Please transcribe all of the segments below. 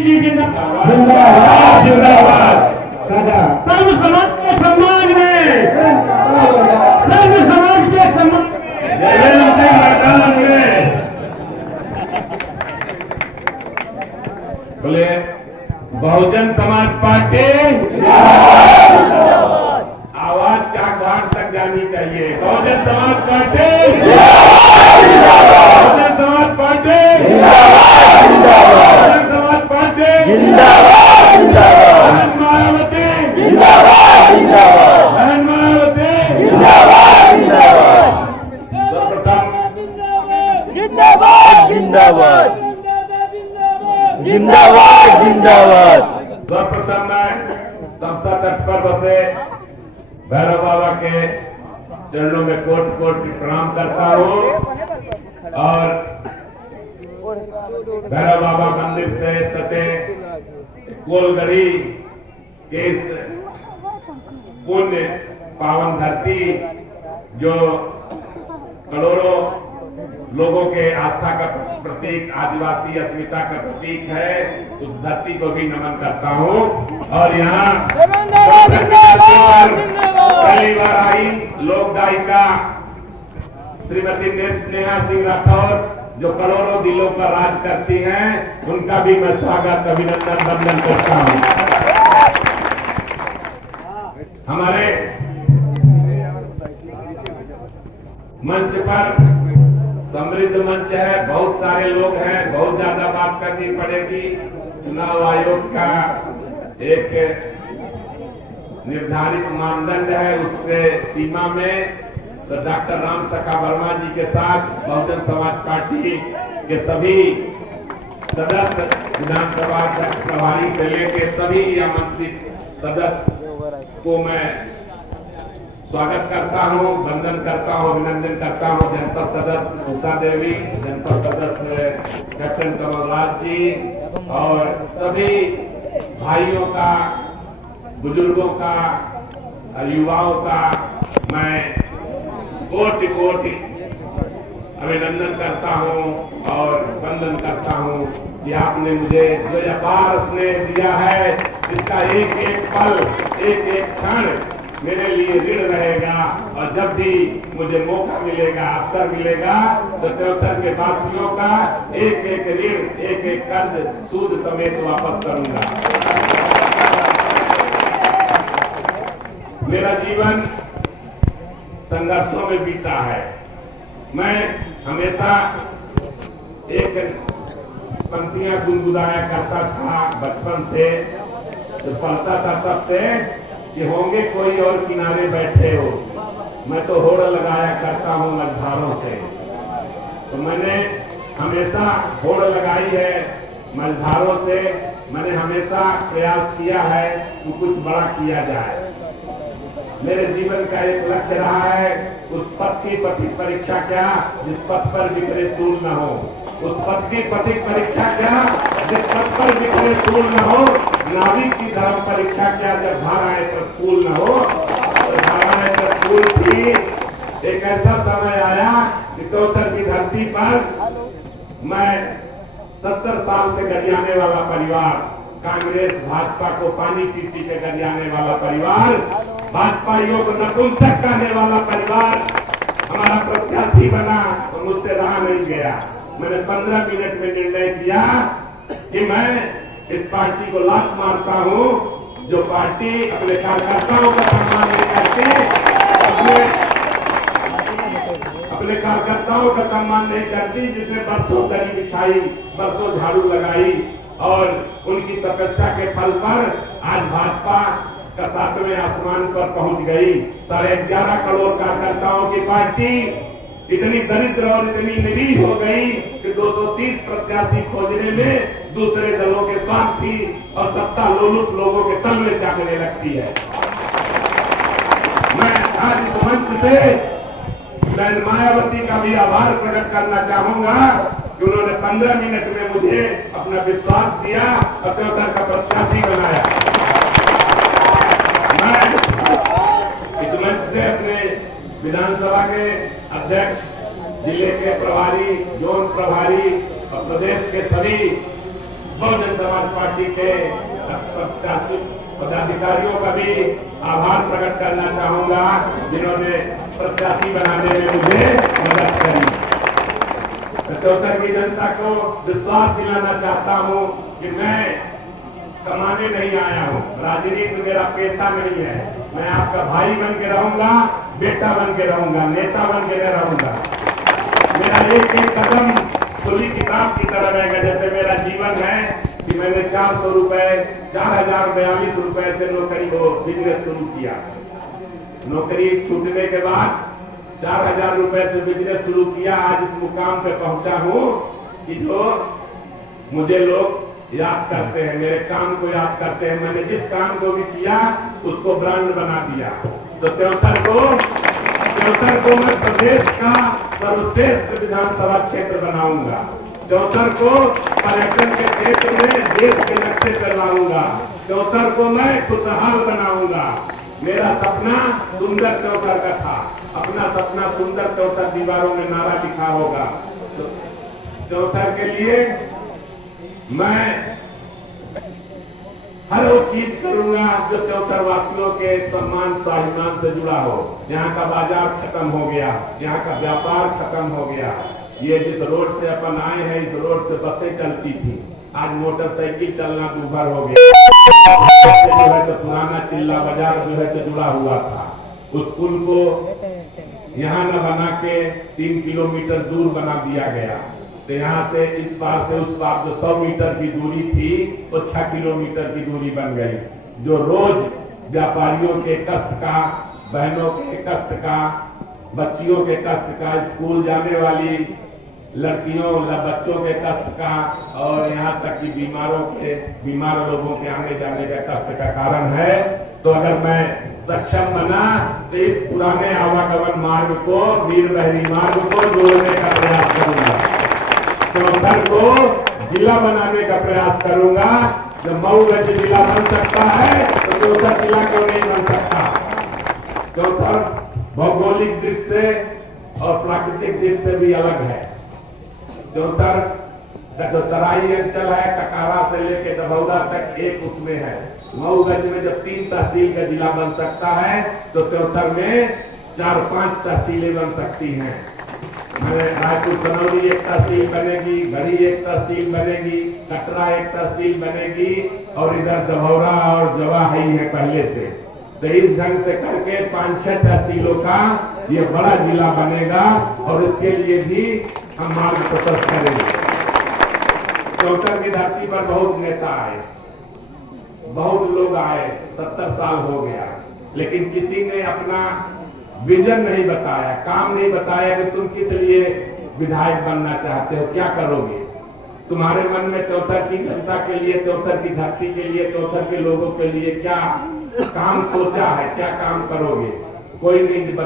जिंदाबाद जिंदाबाद। सर्व समाज के सम्मान में, सर्व समाज के सम्मान में बोले बहुजन समाज पार्टी आवाज चाक घाट तक जानी चाहिए। Bahujan Samaj party, Bahujan Samaj party, Bahujan Samaj party जिंदाबाद जिंदाबाद बहन मायावती जिंदाबाद जिंदाबाद बहन मायावती जिंदाबाद जिंदाबाद सर्वप्रथम जिंदाबाद जिंदाबाद जिंदाबाद जिंदाबाद। सर्वप्रथम मैं तमसा तट पर बसे भैरव बाबा के चरणों में कोट कोट प्रणाम करता हूँ और भैरव बाबा मंदिर से सटे कोलगढ़ी के इस पुण्य पावन धरती जो करोड़ों लोगों के आस्था का प्रतीक, आदिवासी अस्मिता का प्रतीक है, उस धरती को भी नमन करता हूँ। और यहाँ पहली बार आई लोक गायिका श्रीमती नेहा सिंह राठौर जो करोड़ों दिलों पर राज करती हैं, उनका भी मैं स्वागत अभिनंदन वंदन करता हूँ। हमारे मंच पर समृद्ध मंच है, बहुत सारे लोग हैं, बहुत ज्यादा बात करनी पड़ेगी। चुनाव आयोग का एक निर्धारित मानदंड है, उससे सीमा में तो डॉक्टर राम सखा वर्मा जी के साथ बहुजन समाज पार्टी के सभी सदस्य, विधानसभा प्रभारी से लेकर सभी आमंत्रित सदस्य को मैं स्वागत करता हूं, वंदन करता हूं, अभिनंदन करता हूं। जनपद सदस्य उषा देवी, जनपद सदस्य कैप्टन कमलराज जी और सभी भाइयों का, बुजुर्गों का, युवाओं का मैं कोटि कोटि अभिनंदन करता हूं और वंदन करता हूं कि आपने मुझे जो अपार स्नेह दिया है, इसका एक एक पल, एक एक क्षण मेरे लिए ऋण रहेगा। और जब भी मुझे मौका मिलेगा, अवसर मिलेगा, तो त्योतर के वासियों का एक एक ऋण, एक एक कर्ज सूद समेत वापस करूंगा। मेरा जीवन संघर्षों में बीता है। मैं हमेशा एक पंक्तियां गुनगुनाया करता था बचपन से, जब पढ़ता था तब से कि होंगे कोई और किनारे बैठे हो, मैं तो होड़ लगाया करता हूं मझधारों से। तो मैंने हमेशा होड़ लगाई है मझधारों से। मैंने हमेशा प्रयास किया है कि कुछ बड़ा किया जाए। मेरे जीवन का एक लक्ष्य रहा है, उस पथ की पथिक परीक्षा क्या जिस पथ पर बिखरे सूल न हो, उस पथ की पथिक परीक्षा क्या जिस पथ पर बिखरे सूल न हो, नाविक की धर्म परीक्षा क्या जब धाराएं पर फूल न हो। तो धाराएं पर फूल थी। एक ऐसा समय आया कि त्योतर की धरती पर मैं 70 साल से गरियाने वाला परिवार, कांग्रेस भाजपा को पानी पी पी के गरियाने वाला परिवार, भाजपाइयों को नपुंसक कहने वाला परिवार हमारा प्रत्याशी बना और मुझसे रहा नहीं गया। मैंने 15 मिनट में निर्णय किया कि मैं इस पार्टी को लात मारता हूं, जो पार्टी अपने कार्यकर्ताओं का सम्मान नहीं करती, अपने कार्यकर्ताओं का सम्मान नहीं करती, जिसने बरसों दरी बिछाई, बरसों झाड़ू लगाई और उनकी तपस्या के फल पर आज भाजपा का 7वें आसमान पर पहुंच गई। 11.5 करोड़ कार्यकर्ताओं की पार्टी इतनी दरिद्र और इतनी निरीह हो गई कि 230 प्रत्याशी खोजने में दूसरे दलों के स्वार्थी और सत्ता लोलुप लोगों के तल में चाटने लगती है। मैं आज इस मंच से बहन मायावती का भी आभार प्रकट करना चाहूंगा कि उन्होंने 15 मिनट में मुझे अपना विश्वास दिया और त्योतर का प्रत्याशी बनाया। मैं इस मंच से अपने विधानसभा के अध्यक्ष, जिले के प्रभारी, जोन प्रभारी और और प्रदेश के सभी बहुजन समाज पार्टी के प्रत्याशी पदाधिकारियों का भी आभार प्रकट करना चाहूंगा, जिन्होंने प्रत्याशी बनाने में मुझे मदद करी। चौथर की जनता को विश्वास दिलाना चाहता हूं कि मैं कमाने नहीं आया हूं, राजनीति मेरा पेशा नहीं है। मैं आपका भाई बन के रहूंगा, बेटा बन के रहूंगा, नेता बन के रहूंगा। मेरा एक एक कदम खुली किताब की तरह रहेगा। जैसे मेरा जीवन है कि मैंने 400 रुपए 4042 रुपए से नौकरी को बिजनेस शुरू किया। नौकरी छूटने के बाद 4000 रुपए से बिजनेस शुरू किया। आज इस मुकाम पे पहुंचा हूं कि जो मुझे लोग याद करते हैं, मेरे काम को याद करते हैं। मैंने जिस काम को भी किया उसको ब्रांड बना दिया। तो त्योतर को मैं प्रदेश का सर्वश्रेष्ठ विधानसभा क्षेत्र बनाऊंगा। त्योतर को पर्यटन के क्षेत्र में देश के नक्शे पर लाऊंगा। त्योतर को मैं खुशहाल बनाऊंगा। मेरा सपना सुंदर त्योतर का था। अपना सपना सुंदर त्योतर दीवारों में नारा लिखा होगा। तो त्योतर के लिए मैं हर वो चीज करूंगा जो त्योतर वासियों के सम्मान स्वाभिमान से जुड़ा हो। यहाँ का बाजार खत्म हो गया, यहाँ का व्यापार खत्म हो गया। ये जिस रोड से अपन आए हैं, इस रोड से बसें चलती थी, आज मोटरसाइकिल चलना दूभर हो गया। जो है तो पुराना चिल्ला बाजार जो है तो जुड़ा हुआ था, उस पुल को यहाँ न बना के 3 किलोमीटर दूर बना दिया गया। तो यहाँ से इस पार से उस पार जो 100 मीटर की दूरी थी वो 6 किलोमीटर की दूरी बन गई। जो रोज व्यापारियों के कष्ट का, बहनों के कष्ट का, बच्चियों के कष्ट का, स्कूल जाने वाली लड़कियों बच्चों के कष्ट का, और यहाँ तक कि बीमार लोगों के आने जाने का कष्ट का कारण है। तो अगर मैं सक्षम बना तो इस पुराने आवागमन मार्ग को, वीर बहरी मार्ग को जोड़ने का प्रयास करूंगा। त्योतर को जिला बनाने का प्रयास करूंगा। जब मऊगंज जिला बन सकता है तो त्योतर जिला क्यों नहीं बन सकता। त्योतर भौगोलिक दृष्टि से और प्राकृतिक दृष्टि से भी अलग है। त्योतर जो तराई अंचल है, टकारा से लेकर डभौरा तक एक उसमें है। मऊगंज में जब 3 तहसील का जिला बन सकता है तो त्योतर में 4-5 तहसीलें बन सकती हैं। रायपुर चनौरी एक तहसील बनेगी, घड़ी एक तहसील बनेगी, कटरा एक तहसील बनेगी, और इधर डभौरा और जवाही है पहले से। तो इस ढंग से करके 5-6 तहसीलों का ये बड़ा जिला बनेगा, और इसके लिए भी हम मार्ग प्रशस्त करेंगे। त्योतर की धरती पर बहुत नेता आए, बहुत लोग आए, 70 साल हो गया, लेकिन किसी ने अपना विजन नहीं बताया, काम नहीं बताया कि तुम किस लिए विधायक बनना चाहते हो, क्या करोगे। तुम्हारे मन में त्योतर की जनता के लिए, त्योतर की धरती के लिए, त्योतर के लोगों के लिए क्या काम सोचा है, क्या काम करोगे, कोई नहीं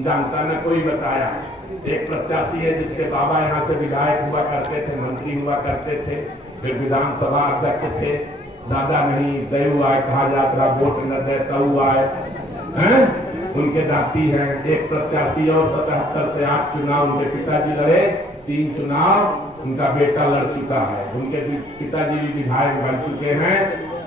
जानता, न कोई बताया। एक प्रत्याशी है जिसके बाबा यहाँ से विधायक हुआ करते थे, मंत्री हुआ करते थे, फिर विधानसभा अध्यक्ष थे। दादा नहीं दयु आए कहा जाता, वोट न दे तऊ आए, उनके दाती हैं। एक प्रत्याशी और 77 से 8 चुनाव उनके पिताजी लड़े, 3 चुनाव उनका बेटा लड़ चुका है। उनके पिताजी भी विधायक बन चुके हैं।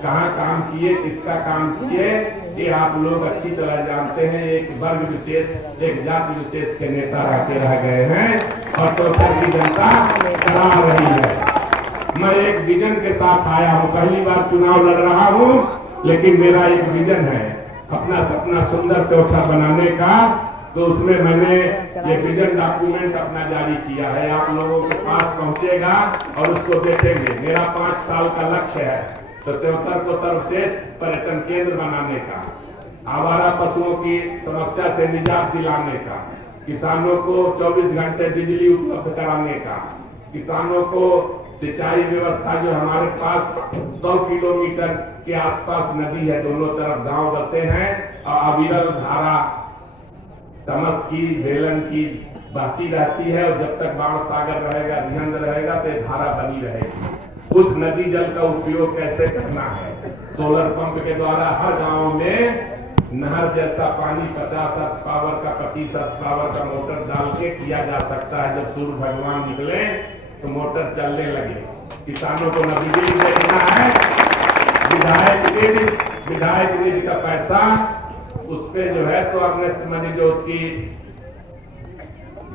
कहाँ काम किए, किसका काम किए, ये आप लोग अच्छी तरह जानते हैं। एक वर्ग विशेष, एक जाति विशेष के नेता रहते रह गए हैं, और त्योतर की जनता करा रही है। मैं एक विजन के साथ आया हूं, पहली बार चुनाव लड़ रहा हूं, लेकिन मेरा एक विजन है अपना सपना सुंदर त्योतर बनाने का। तो उसमें मैंने ये विजन डॉक्यूमेंट अपना जारी किया है, आप लोगों के पास पहुंचेगा और उसको देखेंगे। मेरा 5 साल का लक्ष्य है तो त्योतर को सर्वश्रेष्ठ पर्यटन केंद्र बनाने का, आवारा पशुओं की समस्या से निजात दिलाने का, किसानों को 24 घंटे बिजली उपलब्ध कराने का, किसानों को सिंचाई व्यवस्था, जो हमारे पास 100 किलोमीटर के आसपास नदी है, दोनों तरफ गांव बसे हैं, और अविरल धारा तमस की, बेलन की बहती रहती है, और जब तक बाण सागर रहेगा, रिहंद रहेगा, तो धारा बनी रहेगी। उस नदी जल का उपयोग कैसे करना है, सोलर पंप के द्वारा हर गांव में नहर जैसा पानी 50 हॉर्स पावर का, 25 हॉर्स पावर का मोटर डाल के किया जा सकता है। जब सूर्य भगवान निकले तो मोटर चलने लगे। किसानों को न बिजली देखना है, विधायक निधि का पैसा उस पे जो है तो अर्नेस्ट मनी जो उसकी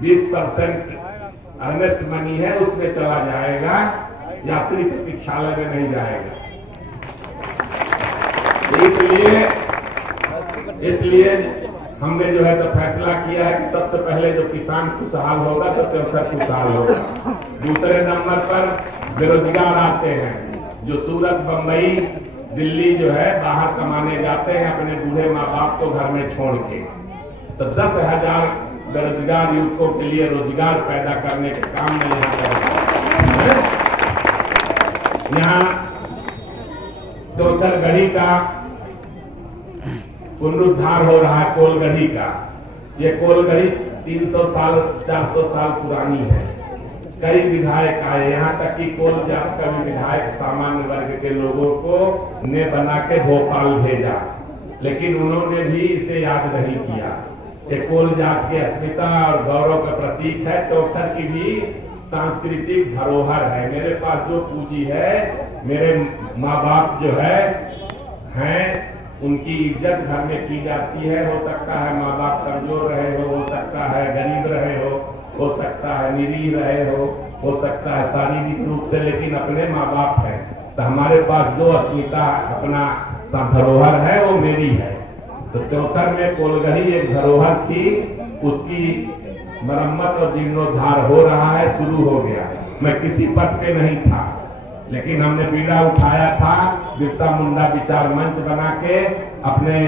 20% अर्नेस्ट मनी है उसमें चला जाएगा, यात्री प्रतीक्षालय में नहीं जाएगा। इसलिए हमने जो है तो फैसला किया है कि सबसे पहले जो किसान खुशहाल होगा तो त्योथर खुशहाल होगा। दूसरे नंबर पर बेरोजगार आते हैं, जो सूरत, बंबई, दिल्ली जो है बाहर कमाने जाते हैं अपने बूढ़े माँ बाप को घर में छोड़ के, तो 10,000 बेरोजगार युवकों के लिए रोजगार पैदा करने के काम में यहाँ कर यहाँ त्योथरगढ़ी का पुनरुद्धार हो रहा है। कोलगढ़ी का, ये कोलगढ़ी 300 साल 400 साल पुरानी है। कई विधायक आए, यहाँ तक कि कोल जात का भी विधायक सामान्य वर्ग के लोगों को ने बना के भोपाल भेजा, लेकिन उन्होंने भी इसे याद नहीं किया। ये कोल जात की अस्मिता और गौरव का प्रतीक है। त्योथर की भी सांस्कृतिक धरोहर है। मेरे पास जो पूंजी है, मेरे माँ बाप जो हैं उनकी इज्जत घर में की जाती है। हो सकता है माँ बाप कमजोर रहे हो सकता है गरीब रहे हो सकता है निरीह रहे हो सकता है शारीरिक रूप से, लेकिन अपने माँ बाप हैं। तो हमारे पास जो अस्मिता अपना धरोहर है वो मेरी है। तो त्योथर में कोलगढ़ी एक धरोहर थी, उसकी मरम्मत और जीर्णोद्धार हो रहा है, शुरू हो गया। मैं किसी पद पे नहीं था, लेकिन हमने बीड़ा उठाया था, बिरसा मुंडा विचार मंच बना के अपने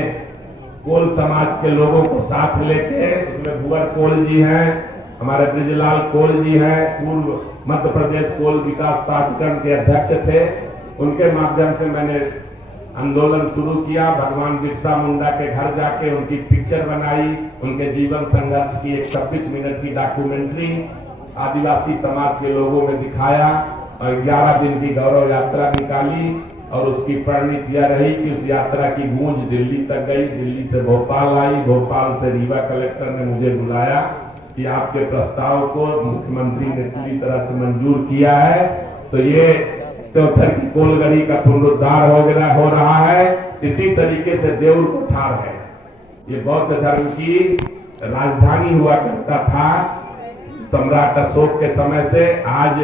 कोल समाज के लोगों को साथ लेके, उसमें भुवर कोल जी हैं, हमारे ब्रिजलाल कोल जी हैं, पूर्व मध्य प्रदेश कोल विकास प्राधिकरण के अध्यक्ष थे। उनके माध्यम से मैंने आंदोलन शुरू किया। भगवान बिरसा मुंडा के घर जाके उनकी पिक्चर बनाई, उनके जीवन संघर्ष की एक 26 मिनट की डॉक्यूमेंट्री आदिवासी समाज के लोगों में दिखाया और 11 दिन की गौरव यात्रा निकाली। और उसकी परिणत यह रही कि उस यात्रा की गूंज दिल्ली तक गई, दिल्ली से भोपाल आई, भोपाल से रीवा कलेक्टर ने मुझे बुलाया कि आपके प्रस्ताव को मुख्यमंत्री ने पूरी तरह से मंजूर किया है, तो ये त्योथर की कोलगढ़ी का पुनरुद्धार हो रहा है। इसी तरीके से देउर कोठार है, ये बौद्ध धर्म की राजधानी हुआ करता था सम्राट अशोक के समय से। आज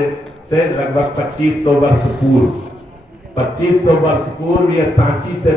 से लगभग 2500 वर्ष पूर्व ये सांची से